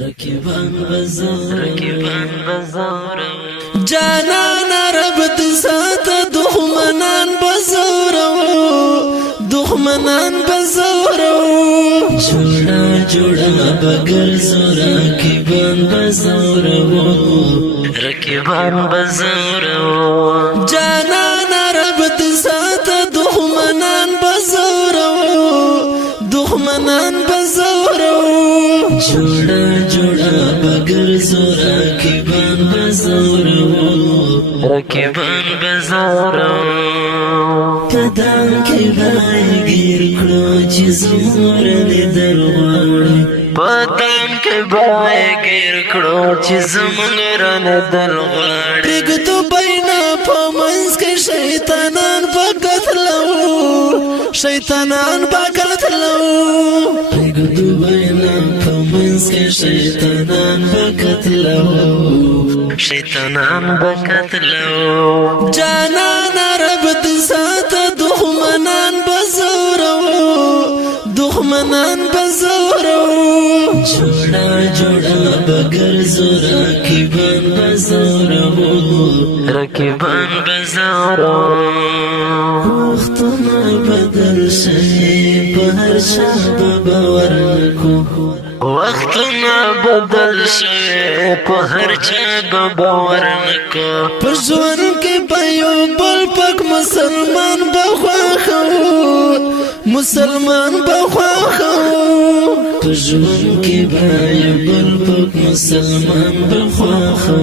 رکیبان بزار جانان رب تسات دخمنان بزار جوڑا بگر زورا رکیبان بزار رکیبان بزار جانان رب تسات دخمنان بزار جوڑا بگر زورا رکیبان بزار پدام کی بای گیر کلو چی زمورن دلغاڑی پدام کی بای گیر کلو چی زمورن دلغاڑی ریگ تو بینا پامنز کے شیطانان بگت لو ریگ تو بینا پامنز کے شیطانان بگت لو جانان رب تسات دخمنان بزار جوڑا بگر زورا رکیبان بزار وختنا بدل شئی پہر شاب باور نکو پرزوان کے پایو بل پک مسلمان بخواخو پرزوان کے پایو بل پک مسلمان بخواخو